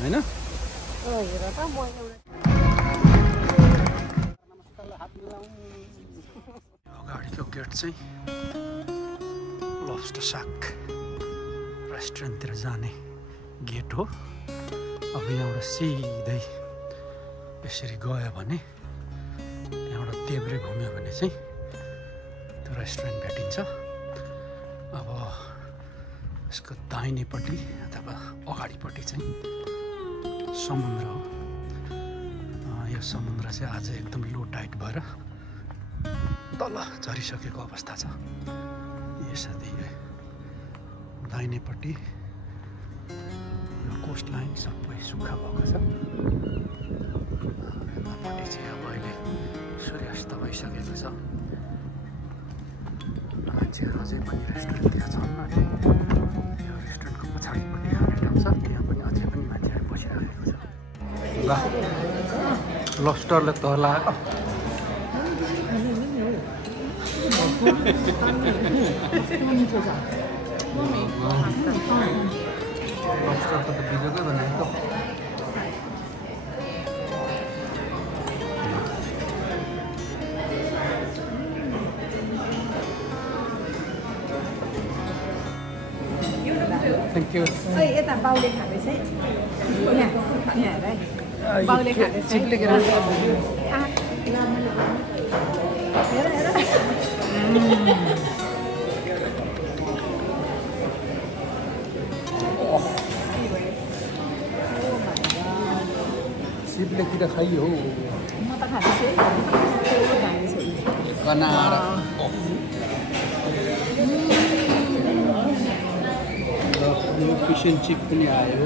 हैन अगाडिको गेट चाहिँ लब्स्टर शाक रेस्टुरेन्टतिर जाने गेट हो। अब यहाँबाट सिधै यसरी गयो भने यहाँबाट देब्रे घुम्यो भने चाहिँ त्यो रेस्टुरेन्ट भेटिन्छ। अब यसको दाहिनेपट्टि अथवा अगाडिपट्टि चाहिँ समुद्र हो। यो समुद्र चाहिँ आज एकदम लो टाइड भएर तल झरिसकेको अवस्था छ। यसरी दाहिनेपट्टि यो कोस्ट लाइन सबै सुक्खा भएको छ। यतापट्टि चाहिँ अब अहिले सूर्यास्त भइसकेको छ। मान्छेहरू अझै पनि रेस्टुरेन्टतिर छन्। यो रेस्टुरेन्टको पछाडिपट्टि खाने ठाउँ छ, त्यहाँ पनि अझै पनि मान्छेहरू बसिरहेको छ। ल लब्स्टरले त लगाएको लब्स्टर त बिजोकै बनाएको। Thank you. यता बाउले खाँदैछ है, बाउले खाँदैछ। सिपले किन खाइयो हौ? म त खाँदैछु है, खाँदैछु गनाएर यो फिस एन्ड चिप पनि आयो।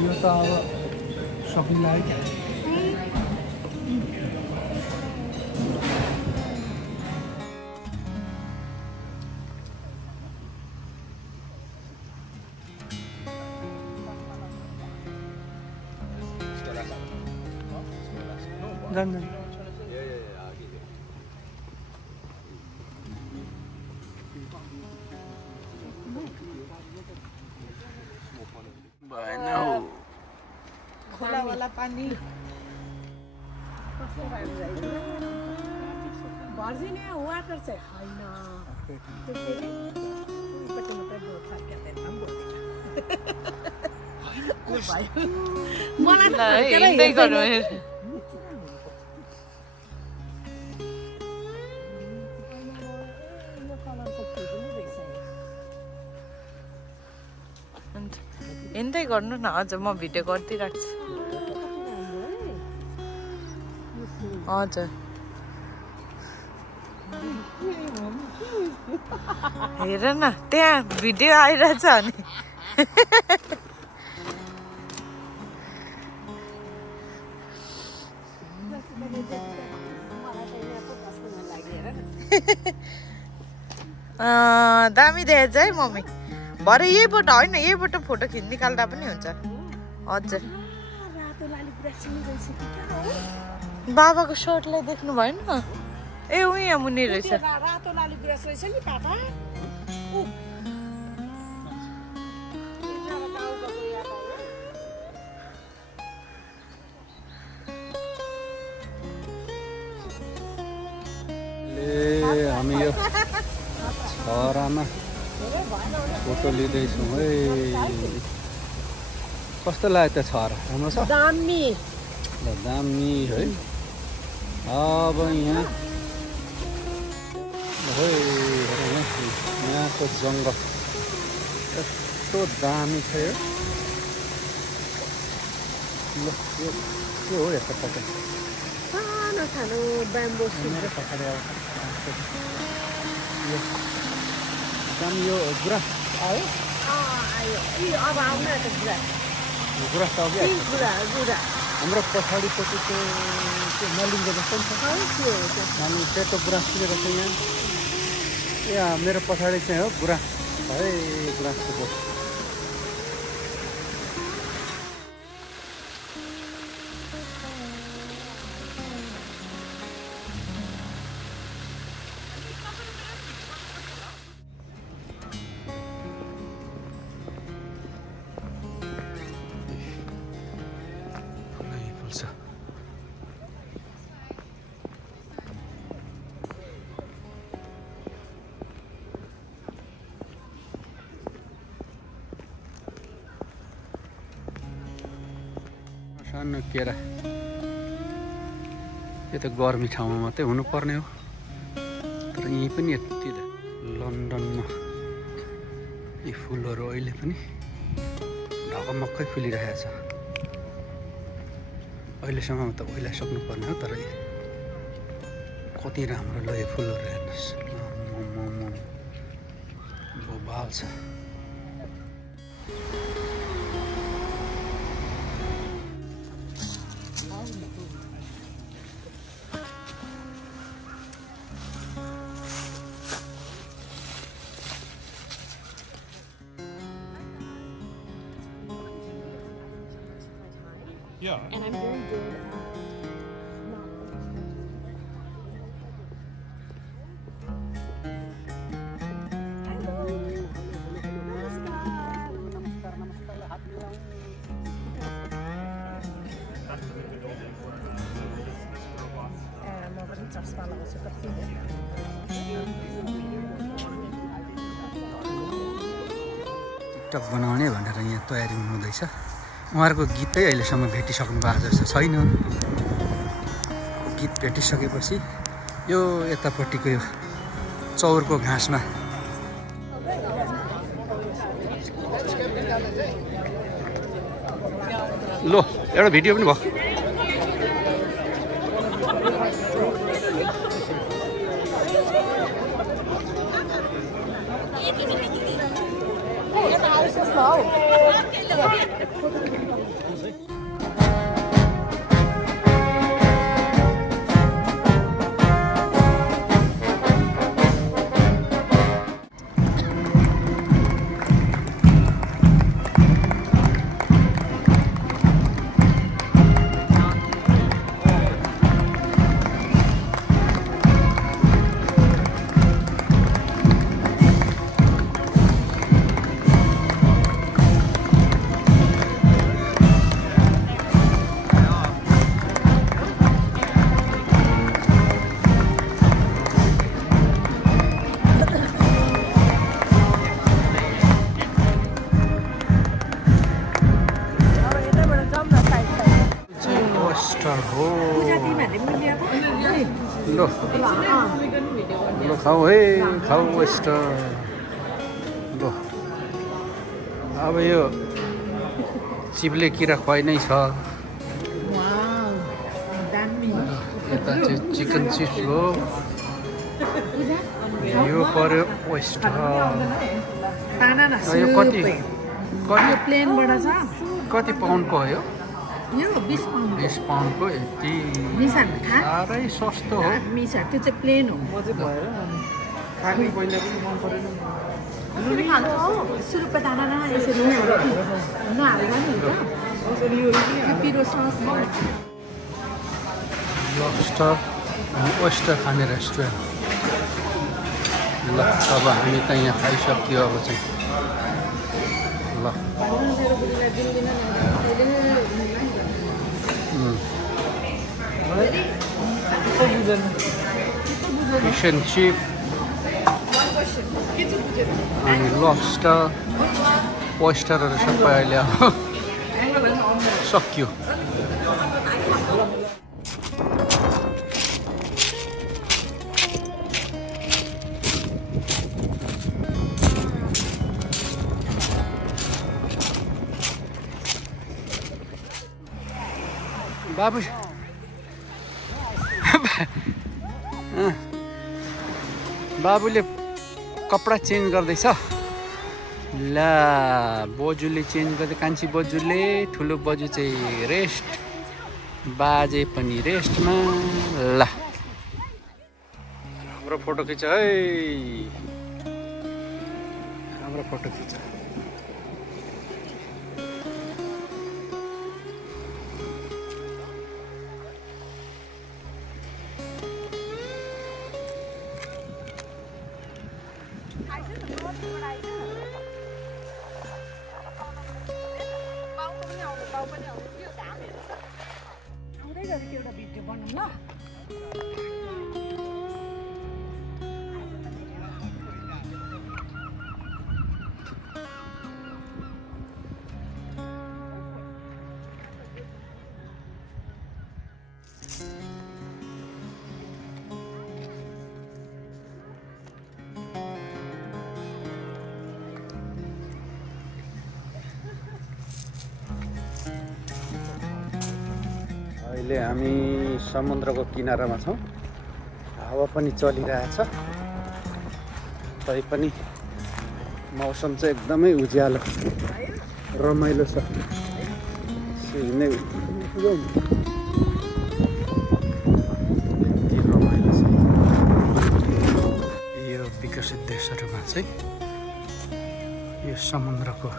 यो त अब सकिन लाग्यो। जान भएन हौ खोला वाला पानी भर्जिने वाटर चाहिँ होइन, हिँड्दै गर्नु न। हजुर म भिडियो गरिदिइराख्छु। हजुर हेर न त्यहाँ भिडियो आइरहेछ नि। दामी देखेछ है मम्मी। भरे यहीबाट होइन, यहीबाट फोटो निकाल्दा पनि हुन्छ। हजुर बाबाको सर्टलाई देख्नु भएन? ए ऊ यहाँ मुनि रहेछ। रातो लाली गुराँस रहेछ नि पापा। हामी यो छरामा फोटो लिँदैछौँ है। कस्तो लाग्यो त छरा? राम्रो छ? दामी दामी है। अब यहाँ यहाँको जङ्गल यस्तो दामी छ। यो ल यो के हो यस्तो पक्का सानो सानो ब्याम्बो पछाडि यो गुराँस आयो। अब आउन त गुराँस त अघि हाम्रो पछाडिपट्टि त्यो मलिङ्गो जस्तो नि छ। हामी सेतो गुराँस पनि रहेछ यहाँ। यहाँ मेरो पछाडि चाहिँ हो गुराँस है। गुराँसको बोट सानो केरा यो त गर्मी ठाउँमा मात्रै हुनुपर्ने हो तर यहीँ पनि यति लन्डनमा यी फुलहरू अहिले पनि ढकमक्कै फुलिरहेको छ अहिलेसम्म त ओइलाइसक्नु पर्ने हो तर कति राम्रो ल यो फुलहरू हेर्नुहोस् बबाल छ Yeah. And I'm very good at TikTok बनाउने भनेर यहाँ तयारी हुँदैछ उहाँहरूको गीतै अहिलेसम्म भेटिसक्नु भएको जस्तो छैन गीत भेटिसकेपछि यो यतापट्टिको यो चौरको घाँसमा लो एउटा भिडियो पनि भयो लो खाऊ है खाऊ वेस्टर लो अब यो चिप्ले किरा खुवाइ नै छ यता चाहिँ चिकन चिप्स हो यो पर्यो वेस्टर यो कति प्लेनबाट छ कति पाउन्डको हो यो यो 20 पाउन्ड 20 पाउन्डको यति मिसान खा साह्रै सस्तो हो मिसा त्यो चाहिँ प्लेन हो खाने पहिला पनि मन परेन नुन हाल्नु हो 20 रुपैयाँ दाना न यसरी नहालेर नि हुन्छ यो पिरो सस लबस्टर ओस्टर खाने रेस्टुरेन्ट ल अब हामी त यहाँ खाइसक्यो अब चाहिँ ल फिश एन्ड चिप अनि लबस्टर ओस्टरहरू सबै अहिले अब सक्यो बाबु बाबुले कपडा चेन्ज गर्दैछ ला बोजूले चेन्ज गर्दै कान्छी बोजूले ठुलो बोजू चाहिँ रेस्ट बाजे पनि रेस्टमा ला हाम्रो फोटो खिच है हाम्रो फोटो खिच एउटा भिडियो बनाउँ ल अहिले हामी समुद्रको किनारामा छौँ। हावा पनि चलिरहेछ, तैपनि मौसम चाहिँ एकदमै उज्यालो रमाइलो छ। रमाइलो छ। यो विकसित देशहरूमा चाहिँ यो समुद्रको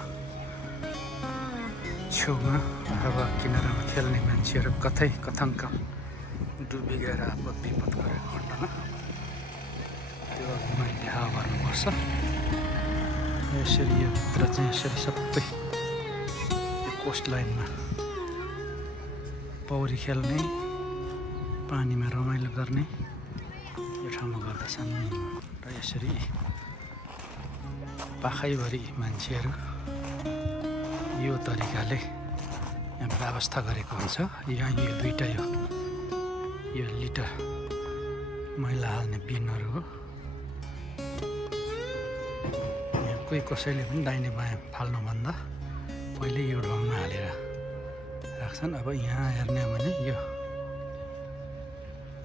छेउमा हावा किनारामा खेल्ने मान्छेहरू कतै कथङ्क डुबी गएर आपद विपद गरेको खण्डमा त्यो मैले थाहा गर्नुपर्छ। यसरी यो भित्र चाहिँ यसरी सबै यो कोस्ट लाइनमा पौडी खेल्ने, पानीमा रमाइलो गर्ने यो ठाउँमा गर्दछन् र यसरी पाखैभरि मान्छेहरू यो तरिकाले यहाँ व्यवस्था गरेको हुन्छ। यहाँ यो दुईटा यो लिटर मैला हाल्ने बिनहरू हो। यहाँ कोही कसैले पनि दाहिने बायाँ फाल्नुभन्दा पहिले यो ढङ्गमा हालेर राख्छन्। अब यहाँ हेर्ने भने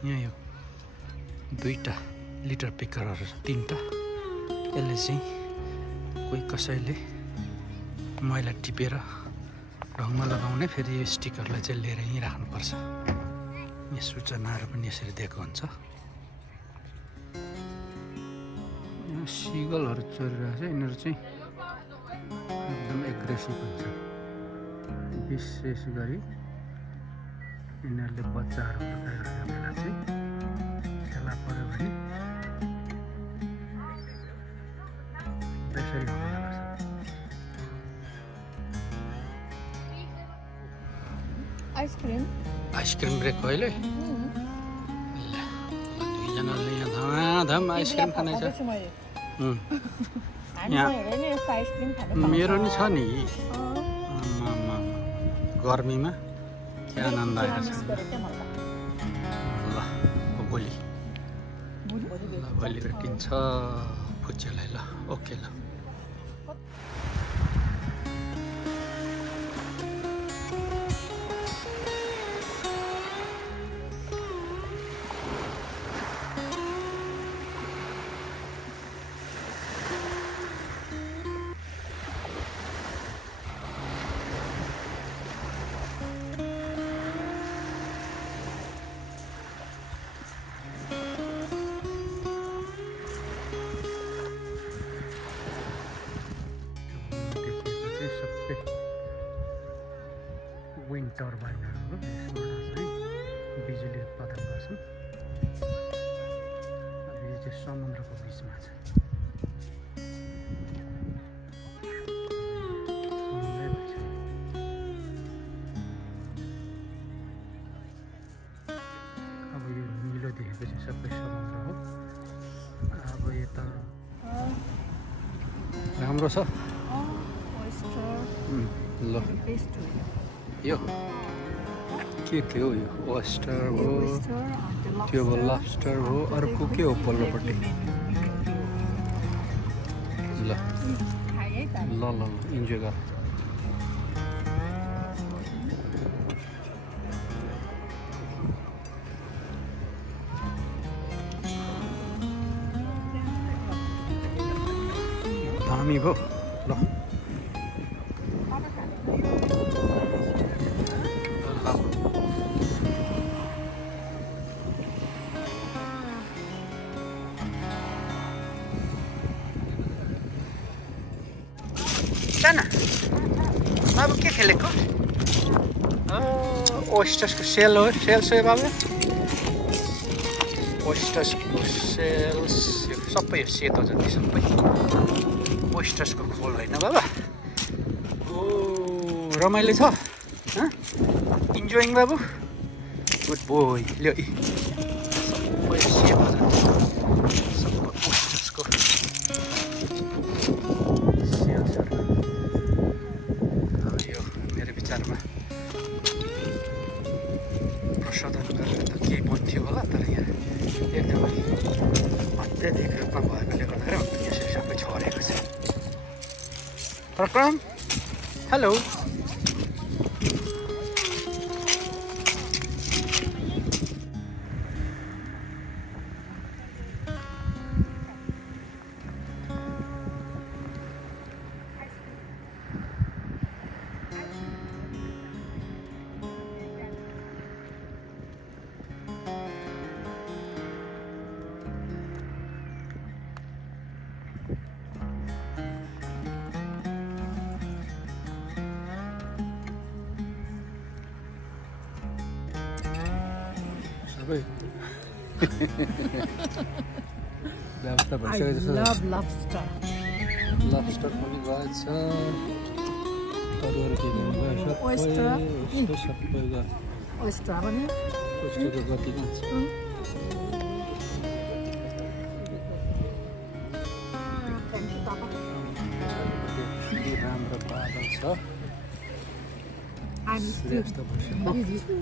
यहाँ यो दुईटा लिटर पिकरहरू छ, तिनवटा। यसले चाहिँ कोही कसैले मैला टिपेर ढङ्गमा लगाउने, फेरि यो स्टिकरलाई चाहिँ लिएर यहीँ राख्नुपर्छ। यो सूचनाहरू पनि यसरी दिएको हुन्छ। यहाँ सिगलहरू चरिरहेको छ। यिनीहरू चाहिँ एकदम एग्रेसिभ हुन्छ। विशेष गरी यिनीहरूले बच्चाहरू पकाइरहेको बेला चाहिँ खेला पऱ्यो भने त्यसरी हमला गर्छ। आइसक्रिम ब्रेक हो अहिले। दुईजनाले यहाँ धमाधम आइसक्रिम खाने छ। मेरो नि छ नि। गर्मीमा के आनन्द आएको छ। ल भोलि भेटिन्छ फुच्चेलाई। ल ओके ल। विन्ड टर्बाइनहरू हो, यसबाट चाहिँ बिजुली उत्पादन गर्छन्। अब यो चाहिँ समुद्रको बिचमा छ। समुद्रै भएछ। अब यो निलो देखेपछि सबै समुद्र हो। अब यता राम्रो छ। ल यो के हो? यो ओस्टर हो, त्यो अब लब्स्टर हो। अर्को के हो पल्लोपट्टि? ल ल ल इन्जोय गर। दामी भयो। ल बाबु के खेलेको? ओस्टर्सको सेल हो। सेल्स हो बाबु। ओस्टर्सको सेल्स सबै सेतो जति सबै ओस्टर्सको खोल होइन बाबा। ओ रमाइलो छ। इन्जोइङ बाबु। Good boy. ल्यो सबै सेतो जति सबै ओस्टर्सको सेल्सहरू। यो मेरो विचारमा प्रशोधन गरेर त केही बन्थ्यो होला, तर यहाँ एकदमै अत्याधिक रूपमा भएकोले गर्दाखेरि यसरी सबै छरेको छ। प्रक्रम हेलो। सबै व्यवस्था I भइसक्यो जस्तो love lobster. लबस्टर पनि गएछ अरू के गर्नु गयो Oyster. सबै गयो Oyster पनि oysterको गति कहाँ छ राम्रो बादल छ I'm सूर्यास्त भइसक्यो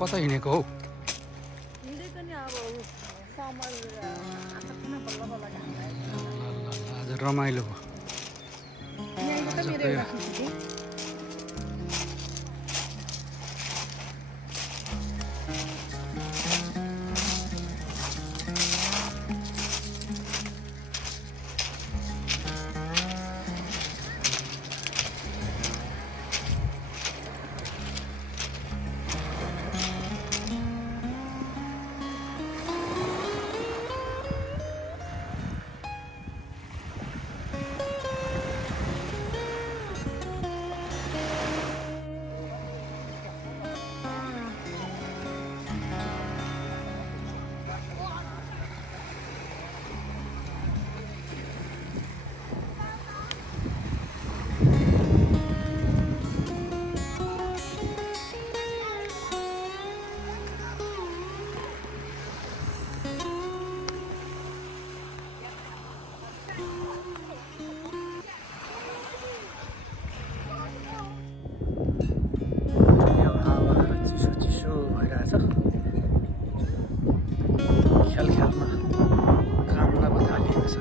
कता हिँडेको हौ हिँडेको नि अब समर किन बल्ल बल्ल आज रमाइलो भयो यहाँको त मेरो एउटा खुसी ख्यालमा काम लाग्न थालिएको छ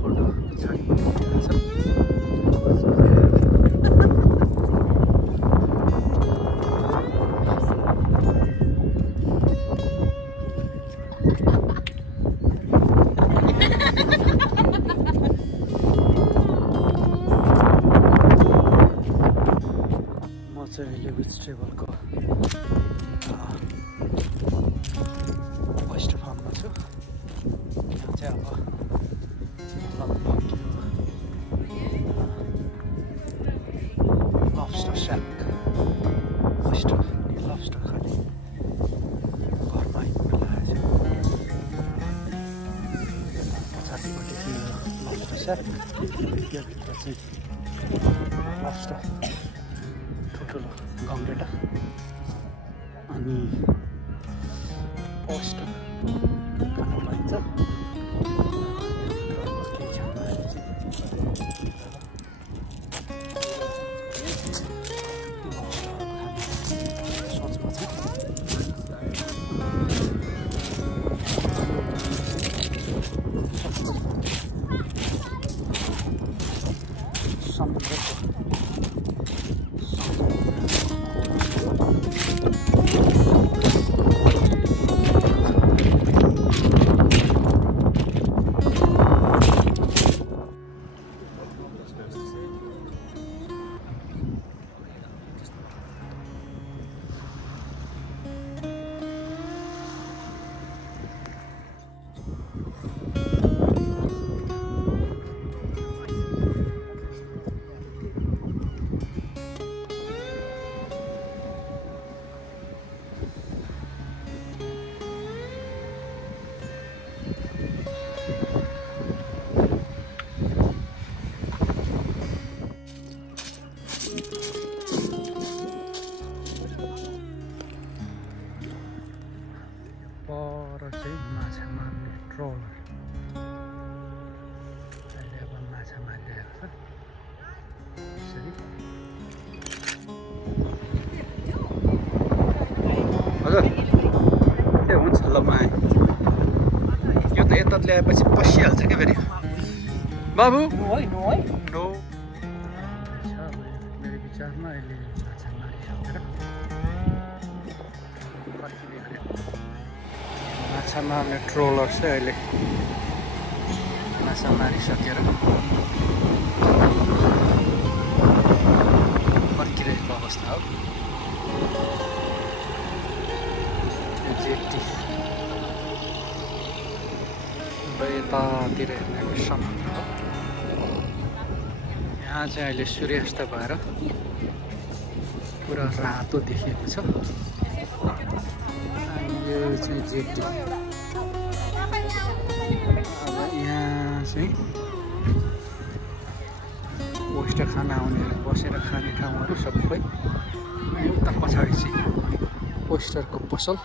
फोटो पछाडि छ म चाहिँ लेविज ट्रेभलको oyster farmमा छु यहाँ चाहिँ अब lobster shack oyster अनि lobster खाने घरमा आइपुग्नु लागेको छ पछाडिपट्टि lobster shack योभित्र चाहिँ lobster ठुल्ठुलो गङ्गेटा अनि oyster खान पाइन्छ पर चाहिँ माछा मार्ने ट्रलर यता ल्याएपछि पसिहाल्छ क्या फेरि बाबु नो मेरो विचारमा अहिले माछा मार्ने ट्रोलर चाहिँ अहिले माछा मारिसकेर फर्किरहेको अवस्था हो जेटी र यतातिर हेर्नेको समुद्र हो यहाँ चाहिँ अहिले सूर्यास्त भएर पुरा रातो देखिएको छ यो चाहिँ जेटी अब यहाँ चाहिँ पोस्ट खाना आउनेहरू बसेर खाने ठाउँहरू सबै उता पछाडि चाहिँ पोस्टरको पसल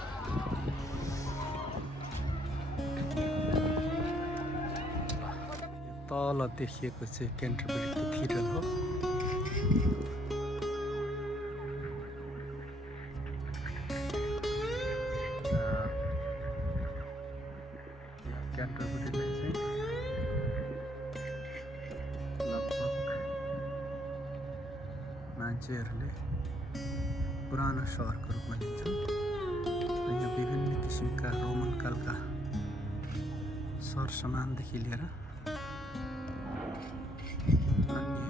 तल देखिएको चाहिँ क्यान्टरबरी क्याथेड्रल हो क्यान्टरबरीलाई चाहिँ लगभग मान्छेहरूले पुरानो सहरको रूपमा लिन्छन् र यहाँ विभिन्न किसिमका रोमन कालका सरसामानदेखि लिएर अन्य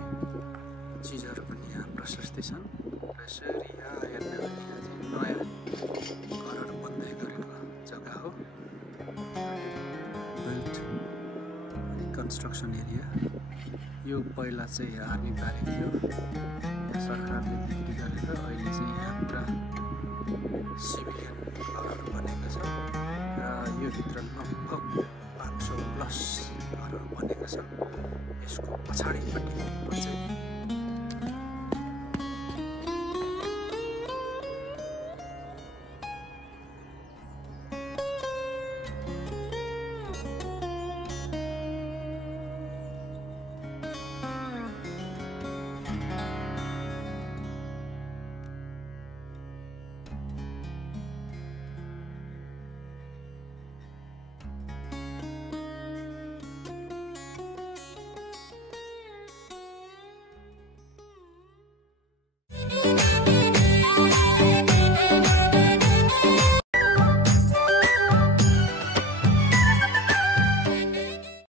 चिजहरू पनि यहाँ प्रशस्तै छन् र यसरी यहाँ हेर्ने हो भने यहाँ चाहिँ नयाँ घरहरू बन्दै गरेको जग्गा हो बिल्ड अनि कन्स्ट्रक्सन एरिया यो पहिला चाहिँ आर्मी बारी थियो सरकारले बिक्री गरेर अहिले चाहिँ यहाँ पुरा सिभिलियन घरहरू बनेको छ र यो भित्र लगभग 500+ घरहरू बनेको छ यसको पछाडिपट्टि